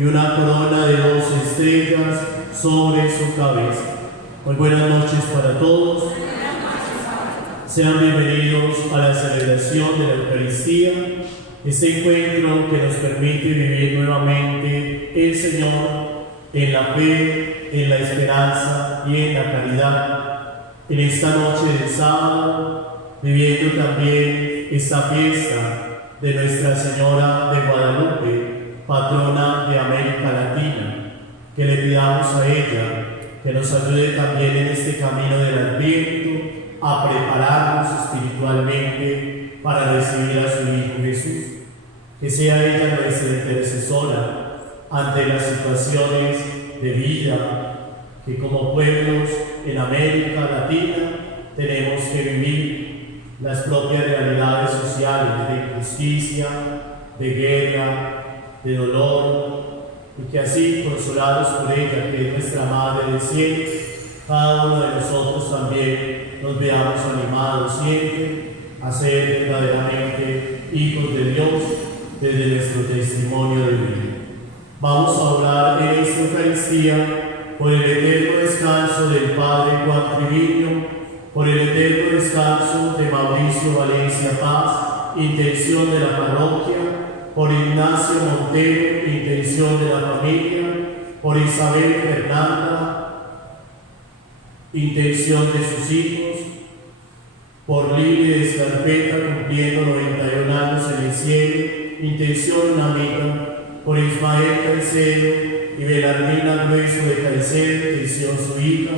y una corona de 12 estrellas sobre su cabeza. Muy buenas noches para todos. Sean bienvenidos a la celebración de la Eucaristía, este encuentro que nos permite vivir nuevamente el Señor en la fe, en la esperanza y en la caridad. En esta noche de sábado, viviendo también esta fiesta de Nuestra Señora de Guadalupe, patrona de América Latina, que le pidamos a ella que nos ayude también en este camino del Adviento a prepararnos espiritualmente para recibir a su Hijo Jesús. Que sea ella nuestra intercesora ante las situaciones de vida que como pueblos en América Latina tenemos que vivir, las propias realidades sociales de injusticia, de guerra, de dolor, y que así, consolados por ella, que es nuestra Madre del Cielo, cada uno de nosotros también nos veamos animados siempre a ser verdaderamente hijos de Dios desde nuestro testimonio de vida. Vamos a orar en esta Eucaristía por el eterno descanso del Padre Juan Triviño, por el eterno descanso de Mauricio Valencia Paz, intención de la parroquia, por Ignacio Montero, intención de la familia, por Isabel Fernanda, intención de sus hijos, por Libre de Escarpeta, cumpliendo 91 años en el cielo, intención una amiga, por Ismael Caicedo y Belarmina Grueso de Caicedo, intención su hija,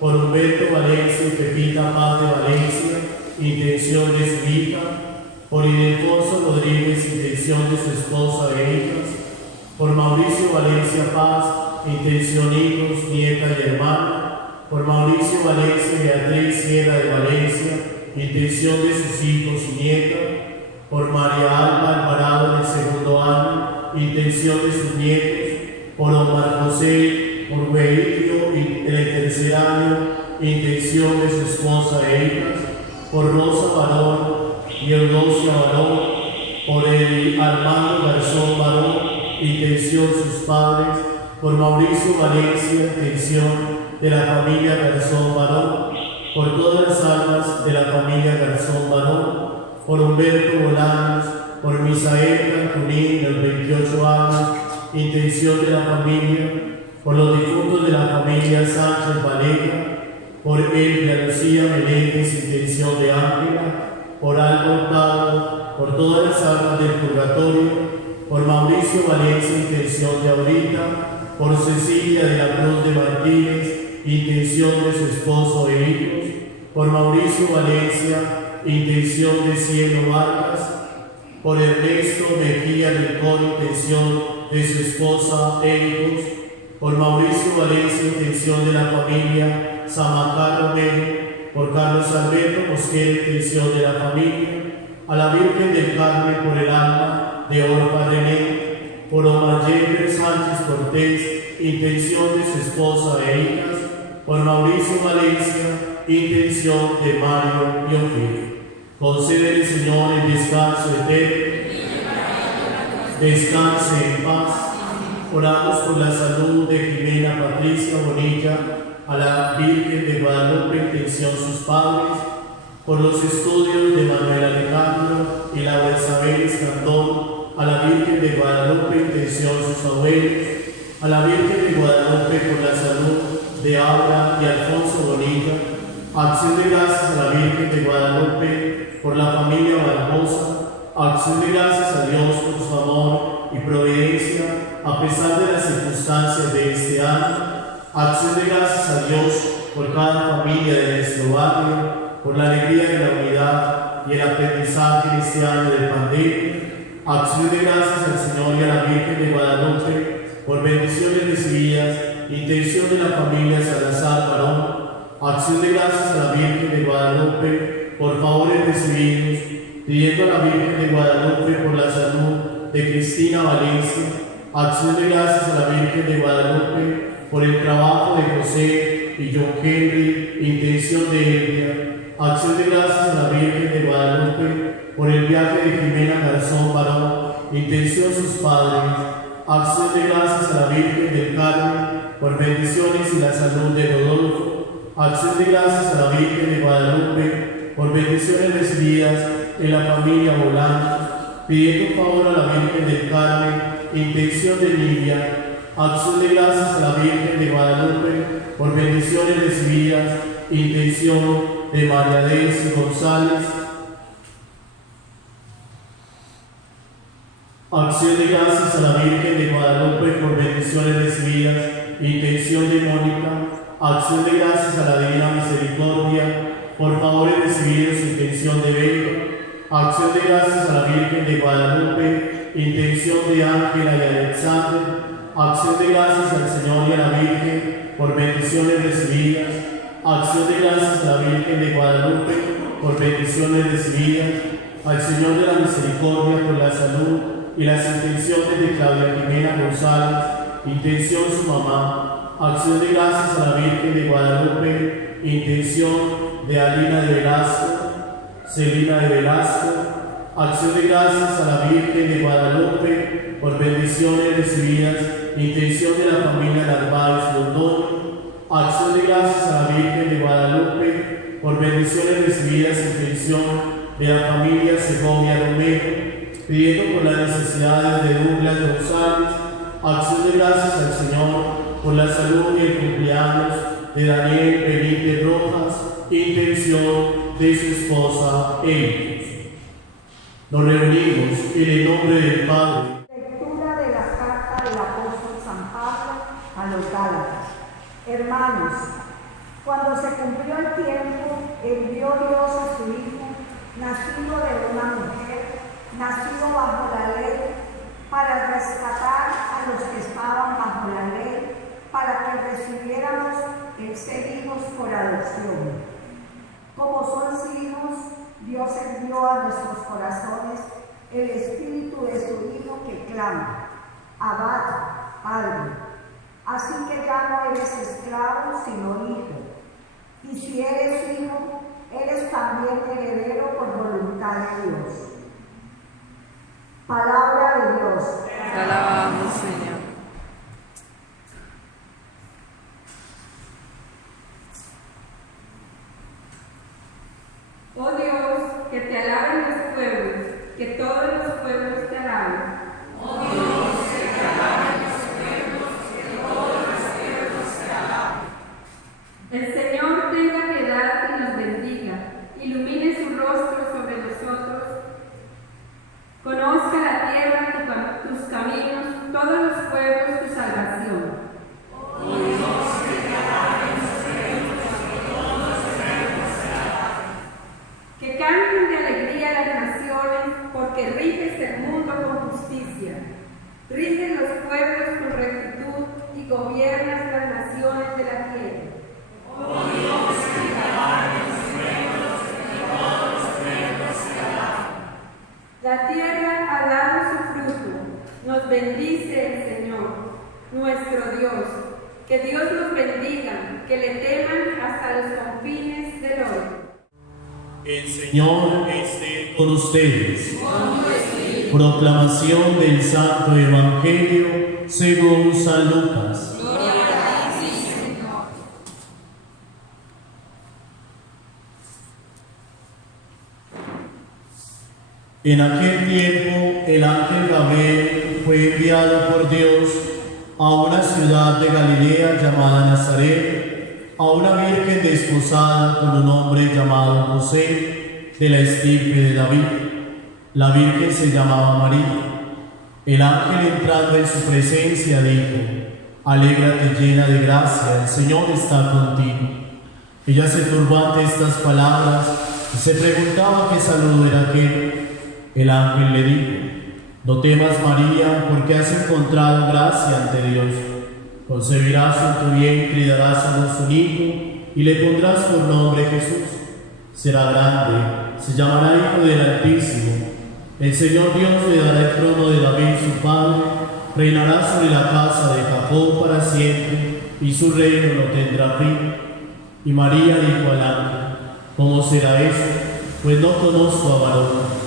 por Humberto Valencia y Pepita Paz de Valencia, intención de su hija, por Ildefonso Rodríguez, intención de su esposa e hijas, por Mauricio Valencia Paz, intención hijos, nieta y hermana, por Mauricio Valencia y Beatriz Sierra de Valencia, intención de sus hijos y nietas, por María Alba Alvarado en el segundo año, intención de sus nietos, por Omar José, por Beilio en el tercer año, intención de su esposa e hijas, por Rosa Barón y Eudocia Barón, por el Armando Garzón Barón, intención sus padres, por Mauricio Valencia, intención de la familia Garzón Barón, por todas las almas de la familia Garzón Barón, por Humberto Bolaños, por Misael Cantunín, de los 28 años, intención de la familia, por los difuntos de la familia Sánchez Valera, por Elvia Lucía Meléndez, intención de Ángela, por Alba Hurtado, por todas las almas del purgatorio, por Mauricio Valencia, intención de Aurita, por Cecilia de la Cruz de Martínez, intención de su esposo e hijos, por Mauricio Valencia, intención de Cielo Vargas, por Ernesto Mejía Rincón, intención de su esposa e hijos, por Mauricio Valencia, intención de la familia Samacá Romero, por Carlos Alberto Mosquera, intención de la familia, a la Virgen del Carmen por el alma de Orfa René, por Omar Jenner Sánchez Cortés, intención de su esposa e hijas, por Mauricio Valencia, intención de Mario y Ofelia. Concédele, Señor, el descanso eterno, descanse en paz. Oramos por la salud de Jimena Patricia Bonilla, a la Virgen de Guadalupe, intención sus padres, por los estudios de Manuel Alejandro y Laura Isabel Escandón, a la Virgen de Guadalupe, intención sus abuelos, a la Virgen de Guadalupe por la salud de Aura y Alfonso Bonilla, acción de gracias a la Virgen de Guadalupe por la familia Barbosa, acción de gracias a Dios por su amor y providencia a pesar de las circunstancias de este año, acción de gracias a Dios por cada familia de nuestro barrio, por la alegría de la unidad y el aprendizaje en este año de pandemia, acción de gracias al Señor y a la Virgen de Guadalupe por bendiciones recibidas, intención de la familia Salazar Barón, acción de gracias a la Virgen de Guadalupe por favores recibidos, pidiendo a la Virgen de Guadalupe por la salud de Cristina Valencia, acción de gracias a la Virgen de Guadalupe por el trabajo de José y John Henry, intención de Elvia, acción de gracias a la Virgen de Guadalupe por el viaje de Jimena Garzón Barón, intención sus padres, Acción de gracias a la Virgen del Carmen por bendiciones y la salud de Rodolfo. Acción de gracias a la Virgen de Guadalupe por bendiciones recibidas en la familia Bolaños. Pidiendo favor a la Virgen del Carmen, intención de Lidia. Acción de gracias a la Virgen de Guadalupe por bendiciones recibidas, intención de María Delcy González. Acción de gracias a la Virgen de Guadalupe por bendiciones recibidas, intención de Mónica. Acción de gracias a la Divina Misericordia por favores recibidos, intención de Vega. Acción de gracias a la Virgen de Guadalupe, intención de Ángela y Alexander. Acción de gracias al Señor y a la Virgen por bendiciones recibidas. Acción de gracias a la Virgen de Guadalupe por bendiciones recibidas. Al Señor de la Misericordia por la salud y las intenciones de Claudia Jimena González, intención su mamá. Acción de gracias a la Virgen de Guadalupe, intención de Alina de Velasco, Celina de Velasco. Acción de gracias a la Virgen de Guadalupe por bendiciones recibidas, intención de la familia Narváez Londoño. Acción de gracias a la Virgen de Guadalupe por bendiciones recibidas, intención de la familia Segovia Romero. Pidiendo por las necesidades de Douglas González. Acción de gracias al Señor por la salud y el cumpleaños de Daniel Benítez Rojas, intención de su esposa e hijos. Nos reunimos en el nombre del Padre. Lectura de la carta del apóstol San Pablo a los Gálatas. Hermanos, cuando se cumplió el tiempo, envió Dios a su Hijo, nacido de una mujer, nacido bajo la ley, para rescatar a los que estaban bajo la ley, para que recibiéramos el ser hijos por adopción. Como son hijos, Dios envió a nuestros corazones el espíritu de su Hijo que clama: Abba, Padre. Así que ya no eres esclavo, sino hijo. Y si eres hijo, eres también heredero por voluntad de Dios. Palabra de Dios. Te alabamos, Señor. Oh Dios, que te alaben los pueblos, que todos los pueblos te alaben. Oh Dios, que te alaben los pueblos, que todos los pueblos te alaben. El Señor tenga piedad y nos bendiga, ilumine su rostro sobre nosotros. Conozca la tierra tus caminos, todos los pueblos tu salvación. Oh Dios, que te alaben los pueblos, que todos los pueblos te alaben. Que canten de alegría las naciones, porque riges el mundo con justicia. Riges los pueblos con rectitud y gobiernas las naciones de la tierra. Oh Dios, que te alaben los pueblos, que todos los pueblos te alaben. La tierra ha dado su fruto, nos bendice el Señor, nuestro Dios. Que Dios nos bendiga, que le teman hasta los confines del orbe. El Señor esté con ustedes. Proclamación del Santo Evangelio según San Lucas. Gloria a ti, Señor. En aquel tiempo el ángel Gabriel fue enviado por Dios a una ciudad de Galilea llamada Nazaret, a una virgen desposada con un hombre llamado José, de la estirpe de David. La virgen se llamaba María. El ángel, entrando en su presencia, dijo: Alégrate llena de gracia, el Señor está contigo. Ella se turbó ante estas palabras y se preguntaba qué saludo era aquel. El ángel le dijo: No temas, María, porque has encontrado gracia ante Dios. Concebirás en tu vientre y darás a luz un hijo, y le pondrás por nombre Jesús. Será grande, se llamará Hijo del Altísimo. El Señor Dios le dará el trono de David su padre, reinará sobre la casa de Jacob para siempre, y su reino no tendrá fin. Y María dijo al ángel: ¿Cómo será eso? Pues no conozco a varón.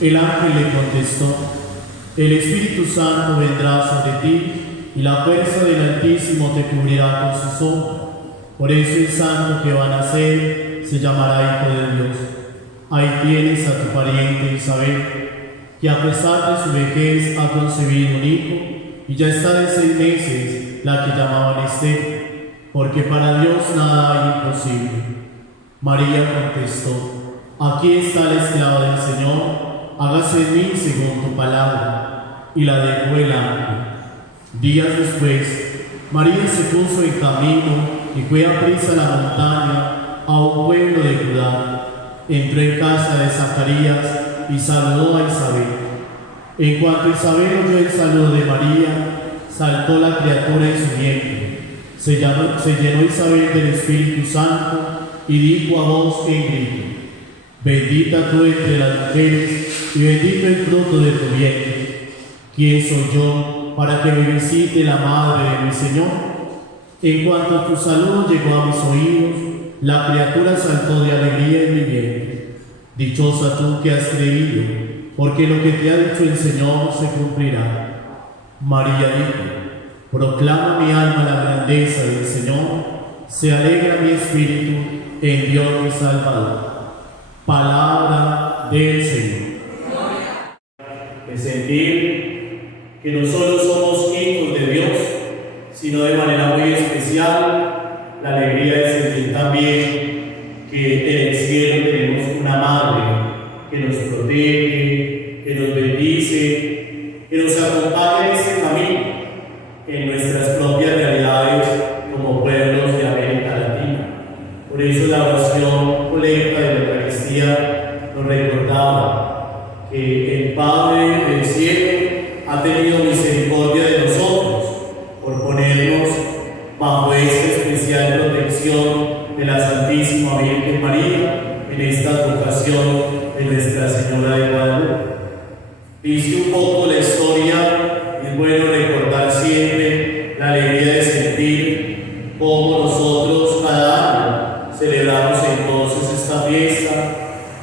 El ángel le contestó: El Espíritu Santo vendrá sobre ti y la fuerza del Altísimo te cubrirá con su sombra. Por eso el santo que va a nacer se llamará Hijo de Dios. Ahí tienes a tu pariente Isabel, que a pesar de su vejez ha concebido un hijo y ya está de 6 meses, la que llamaban estéril, porque para Dios nada hay imposible. María contestó: aquí está la esclava del Señor, hágase en mí según tu palabra. Y la dejó el ángel. Días después, María se puso en camino y fue a prisa a la montaña, a un pueblo de Judá. Entró en casa de Zacarías y saludó a Isabel. En cuanto Isabel oyó el saludo de María, saltó la criatura en su vientre. Se llenó Isabel del Espíritu Santo y dijo a voz en grito: bendita tú entre las mujeres y bendito el fruto de tu vientre. ¿Quién soy yo para que me visite la madre de mi Señor? En cuanto tu saludo llegó a mis oídos, la criatura saltó de alegría en mi vientre. Dichosa tú que has creído, porque lo que te ha dicho el Señor se cumplirá. María dijo: proclama mi alma la grandeza del Señor, se alegra mi espíritu en Dios mi Salvador. Palabra del Señor. De sentir que no solo somos hijos de Dios, sino de manera muy especial la alegría de sentir también que en el cielo tenemos una madre que nos protege, que nos bendice, que nos acompaña en este camino, en nuestras propias realidades como pueblos de América Latina. Por eso la oración colecta de la Eucaristía nos recordaba que el Padre del cielo ha tenido misericordia de nosotros por ponernos bajo esta especial protección de la Santísima Virgen María en esta vocación de Nuestra Señora de Guadalupe. Dice un poco la historia, y es bueno recordar siempre la alegría de sentir cómo nosotros cada año celebramos entonces esta fiesta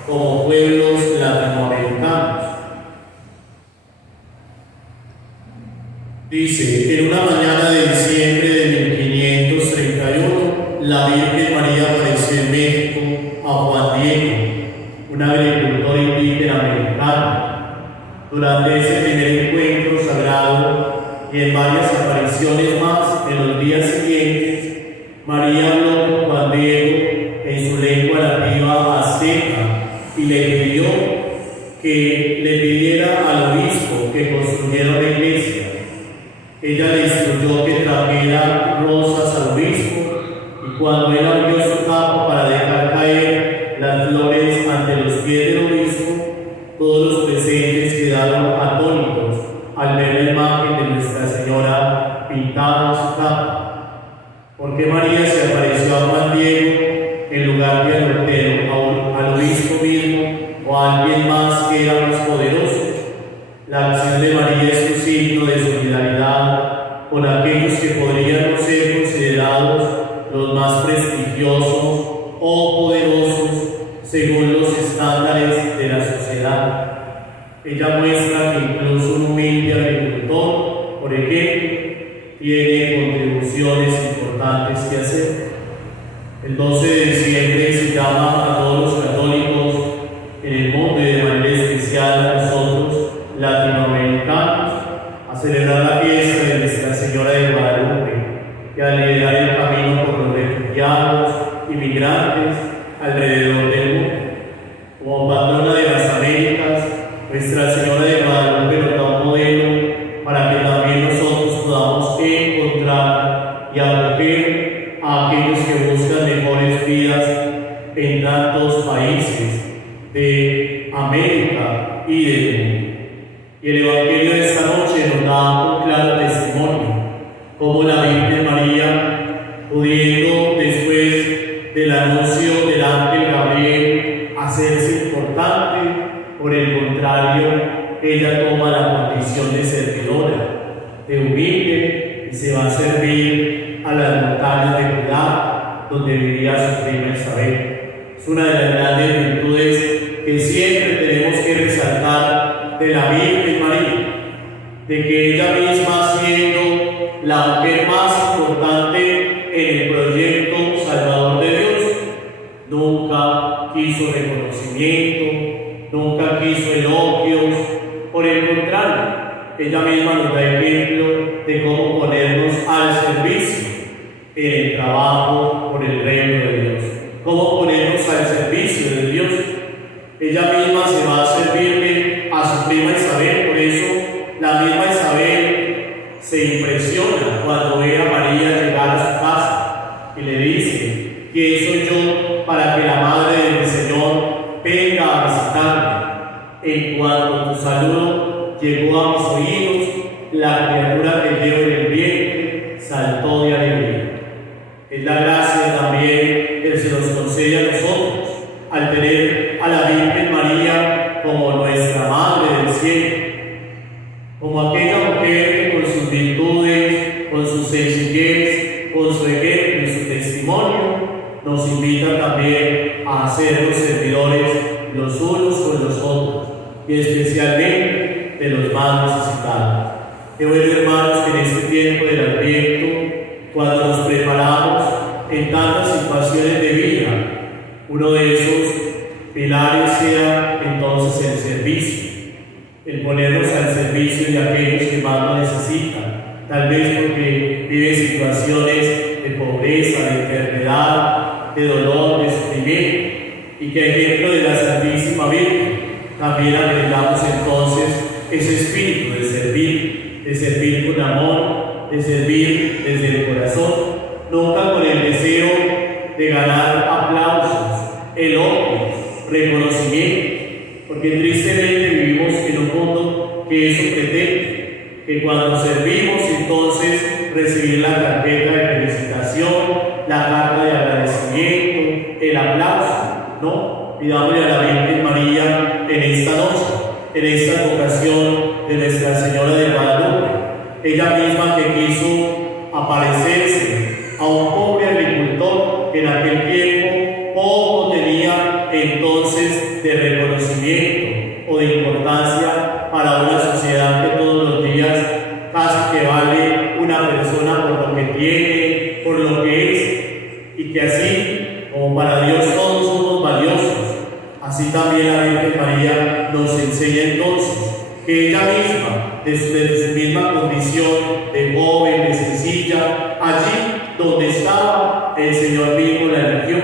como pueblos latinoamericanos. Dice: en una mañana de diciembre de 1531, la Virgen María apareció en México a Juan Diego, un agricultor indígena americano. Durante ese primer encuentro sagrado y en varias apariciones más en los días siguientes, María habló con Juan Diego en su lengua nativa azteca y le pidió que le pidiera al obispo que construyera una iglesia. Ella le instruyó que trajera rosas al obispo, y cuando él abrió su capa para dejar caer las flores ante los pies del obispo, todos los presentes quedaron atónitos al ver la imagen de Nuestra Señora pintada en su capa. ¿Por qué María se apareció a Juan Diego en lugar de al obispo mismo o a alguien más que era más poderoso? La acción de María es un signo de solidaridad con aquellos que podrían no ser considerados los más prestigiosos o poderosos según los estándares de la sociedad. Ella muestra que incluso un humilde agricultor, por ejemplo, tiene contribuciones importantes que hacer. El 12 de diciembre se llama a todos los católicos en el mundo y de manera especial a nosotros latinoamericanos a celebrar la fiesta de Nuestra Señora de Guadalupe y a liderar el camino por los refugiados y migrantes alrededor del mundo. Como patrona de las Américas, Nuestra Señora de Guadalupe nos da un modelo para que también nosotros podamos encontrar y acoger a aquellos que buscan mejores vidas en tantos países de América y del mundo. Y el Evangelio de esta noche nos da un claro testimonio, como la Virgen María, pudiendo después del anuncio del ángel Gabriel hacerse importante, por el contrario, ella toma la condición de servidora, de humilde, y se va a servir a las montañas de Judá, donde vivía su prima Isabel. Es una de las grandes virtudes que siempre tenemos que resaltar de la Virgen María, la mujer más importante en el proyecto salvador de Dios. Nunca quiso reconocimiento, nunca quiso elogios. Por el contrario, ella misma nos da ejemplo de cómo ponernos al servicio en el trabajo por el reino de Dios. Cómo ponernos al servicio de Dios. Ella misma se va a servirle a su prima Isabel. Por eso la misma Isabel se impresiona cuando ve a María llegar a su casa y le dice: ¿quién soy yo para que la madre de mi Señor venga a visitarme? En cuanto tu saludo llegó a mis oídos, la criatura que llevo en el vientre saltó de alegría. Es la gracia también que se nos concede a nosotros al tener a la Virgen María como nuestra Madre del Cielo, como aquella mujer que con sus virtudes, con su sencillez, con su ejemplo y su testimonio, nos invita también a ser los servidores los unos con los otros, y especialmente de los más necesitados. Qué bueno, hermanos, que en este tiempo del Adviento, cuando nos preparamos en tantas situaciones de vida, uno de esos pilares sea entonces el servicio, el ponernos al servicio de aquellos que más lo necesitan, tal vez porque viven situaciones de pobreza, de enfermedad, de dolor, de sufrimiento, y que a ejemplo de la Santísima Virgen también agregamos entonces ese espíritu de servir con amor, de servir desde el corazón, nunca con el deseo de ganar aplausos, elogios, reconocimiento, porque tristemente vivimos en un mundo que eso pretende, que cuando servimos entonces recibir la tarjeta de felicitación, la carta de agradecimiento, el aplauso, ¿no? Pidámosle a la Virgen María en esta noche, en esta vocación de Nuestra Señora de Guadalupe, ella misma que quiso aparecerse a un pobre agricultor que en aquel tiempo poco tenía entonces de reconocimiento o de importancia para una sociedad que todos los días casi que vale una persona por lo que tiene, por lo que es, y que así como para Dios todos somos valiosos, así también la Virgen María nos enseña entonces que ella misma, desde su misma condición de joven, de sencilla, allí donde estaba, el Señor mismo la eligió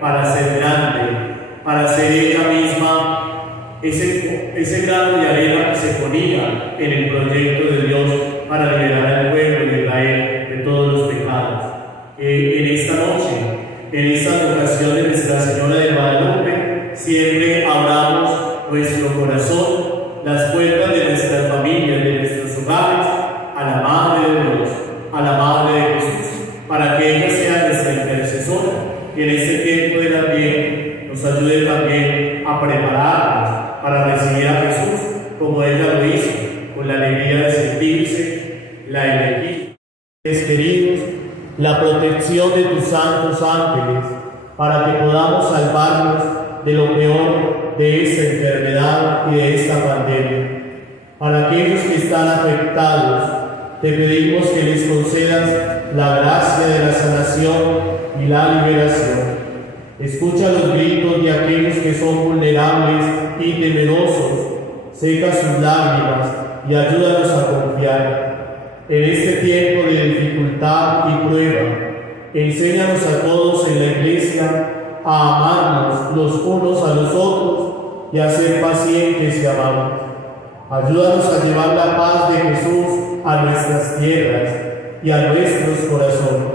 para ser grande, para ser ella misma ese grano de arena que se ponía en el proyecto de Dios para liberar al pueblo de Israel de todos los pecados. En esta noche, en esta vocación de Nuestra Señora de Guadalupe, siempre abramos nuestro corazón, las puertas de nuestras familias, de nuestros hogares, a la Madre de Dios, a la Madre de Jesús, para que ella sea nuestra intercesora y en este tiempo del Adviento nos ayude también a prepararnos para recibir a Jesús como ella lo hizo, con la alegría de sentirse la elegida. Queridos, la protección de tus santos ángeles, para que podamos salvarnos de lo peor de esta enfermedad y de esta pandemia. Para aquellos que están afectados, te pedimos que les concedas la gracia de la sanación y la liberación. Escucha los gritos de aquellos que son vulnerables y temerosos, seca sus lágrimas y ayúdanos a confiar. En este tiempo de dificultad y prueba, enséñanos a todos en la Iglesia a amarnos los unos a los otros y a ser pacientes y amables. Ayúdanos a llevar la paz de Jesús a nuestras tierras y a nuestros corazones.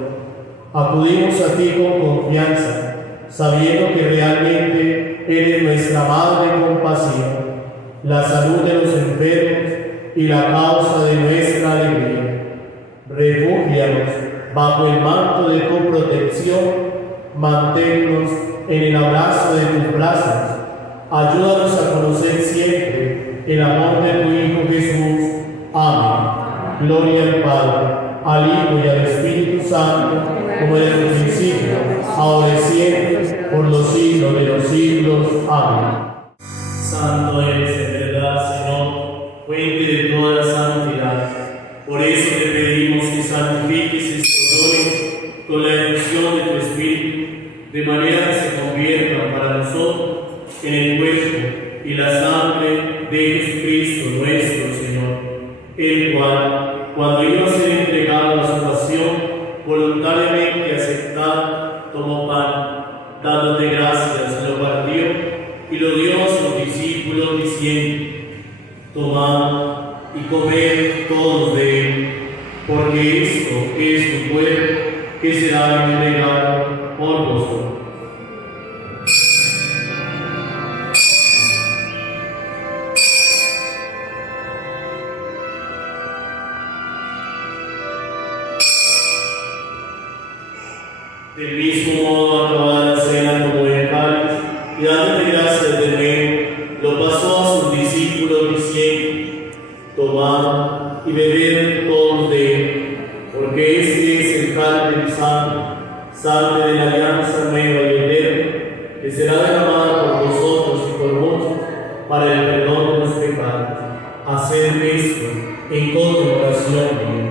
Acudimos a ti con confianza, sabiendo que realmente eres nuestra Madre compasiva, la salud de los enfermos y la causa de nuestra alegría. Refúgianos bajo el manto de tu protección, manténnos en el abrazo de tus brazos. Ayúdanos a conocer siempre el amor de tu Hijo Jesús. Amén. Gloria al Padre, al Hijo y al Espíritu Santo, como en el principio, ahora y siempre, por los siglos de los siglos. Amén. Santo eres en verdad, Señor, fuente de toda santidad. Por eso te pedimos que santifiques santifiques estos dones con la efusión de tu Espíritu, de manera que se conviertan para nosotros en el cuerpo y la sangre de Jesucristo nuestro Señor, el cual, cuando iba a ser entregado a su pasión, voluntariamente aceptado, tomó pan, dándote gracias, lo partió y lo dio a sus discípulos diciendo: tomad y comed todos de él, porque esto es mi cuerpo que será entregado por vosotros. Del mismo modo, acabada la cena, tomó el cáliz y dándote gracias de nuevo, lo pasó a sus discípulos diciendo: tomad y bebed todos de él, porque este es el cáliz de mi sangre de la alianza nueva y eterna, que será derramada por vosotros y por muchos para el perdón de los pecados. Haced esto en conmemoración mía.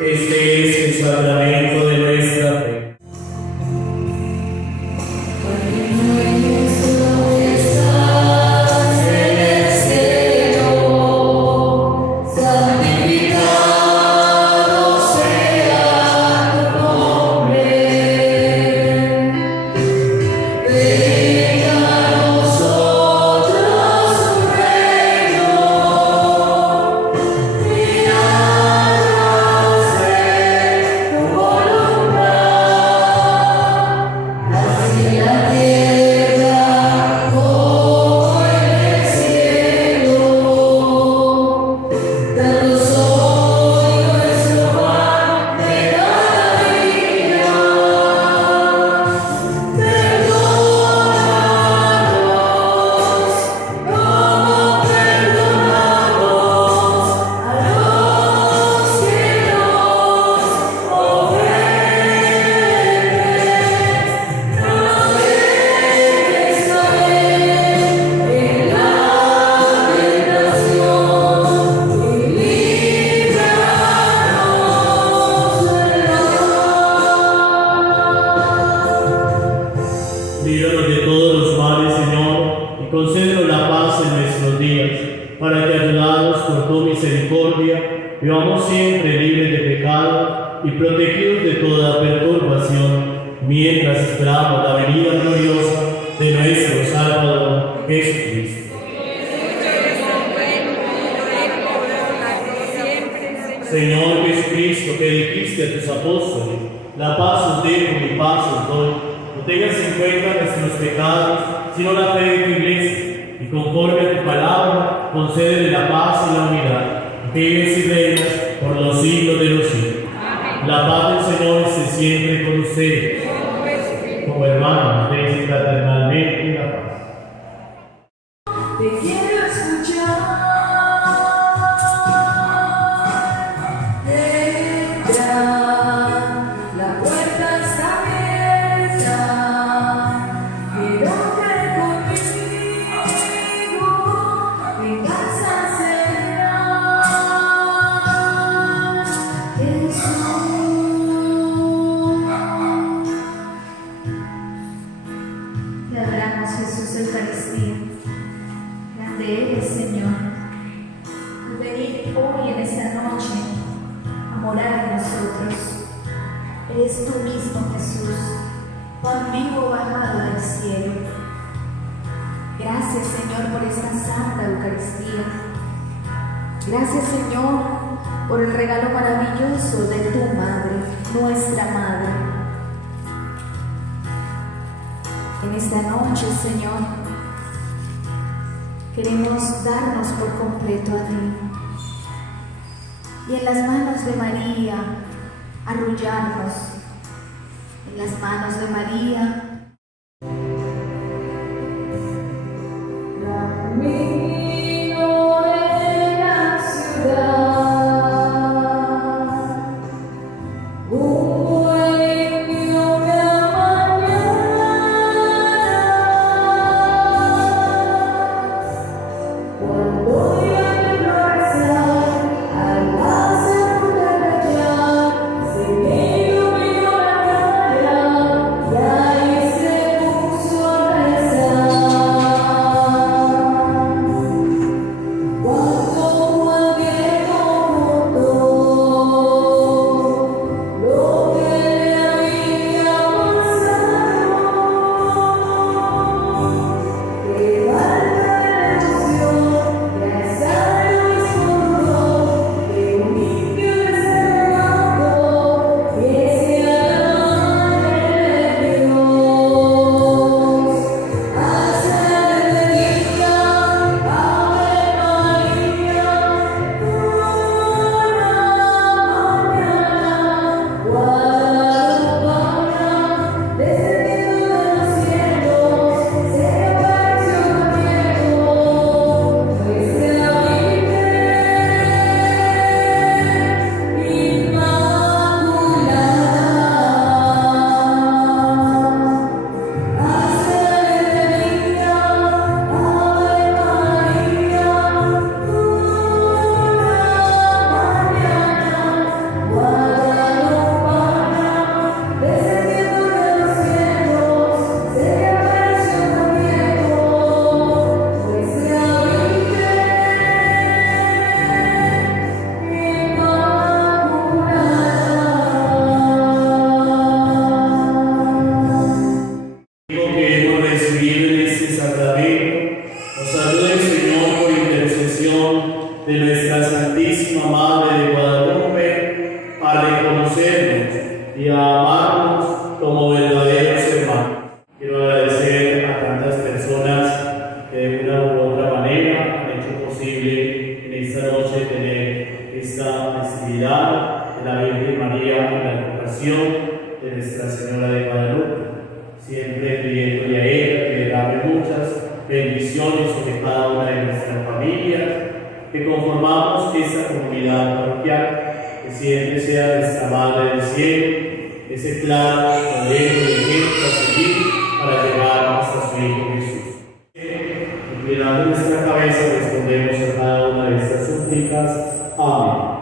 Este es el sacramento de nuestra fe. Líbranos de todos los males, Señor, y concédenos la paz en nuestros días, para que, ayudados por tu misericordia, vivamos siempre libres de pecado y protegidos de toda perturbación, mientras esperamos la venida gloriosa de nuestro Salvador Jesucristo. Señor Jesucristo, que dijiste a tus apóstoles: la paz os dejo, mi paz os doy. No tengas en cuenta nuestros pecados, sino la fe de tu Iglesia, y conforme a tu palabra, concédele la paz y la unidad, que vives y reinas por los siglos de los siglos. Amén. La paz del Señor esté siempre con ustedes. Como hermanos, dense fraternalmente la paz. Te quiero escuchar. Eres tú mismo, Jesús, pan vivo bajado del cielo. Gracias, Señor, por esta santa Eucaristía. Gracias, Señor, por el regalo maravilloso de tu Madre, nuestra Madre. En esta noche, Señor, queremos darnos por completo a ti. Y en las manos de María, arrullarnos en las manos de María. Camino de la ciudad, un amamos como verdaderos hermanos. Quiero agradecer a tantas personas que de una u otra manera han hecho posible en esta noche tener esta festividad de la Virgen María en la advocación de Nuestra Señora de Guadalupe, siempre pidiéndole a ella que derrame muchas bendiciones sobre cada una de nuestras familias, que conformamos esta comunidad parroquial, que siempre sea nuestra Madre del Cielo, ese claro modelo de ejemplo a seguir para llegar hasta su Hijo Jesús. Inclinando nuestra cabeza respondemos a cada una de estas súplicas. Amén.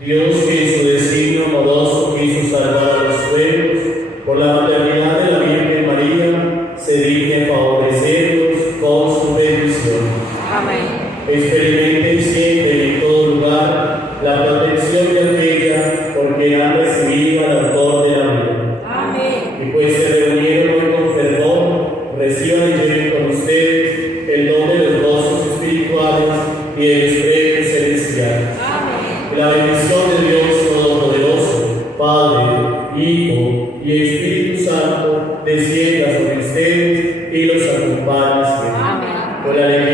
Dios, que en su designio amoroso quiso salvar a los pueblos, por la maternidad de la Virgen María, se digne favorecerlos con su bendición. Amén. Experimenten siempre y en todo lugar la protección de aquella por quien han recibido al autor de la vida. Amén. Y pues se reunieron hoy con fervor, reciban y lleven con ustedes el don de los gozos espirituales y de los premios celestiales. Que la bendición de Dios Todopoderoso, Padre, Hijo y Espíritu Santo, descienda sobre ustedes y los acompañe siempre. Amén. Por la alegría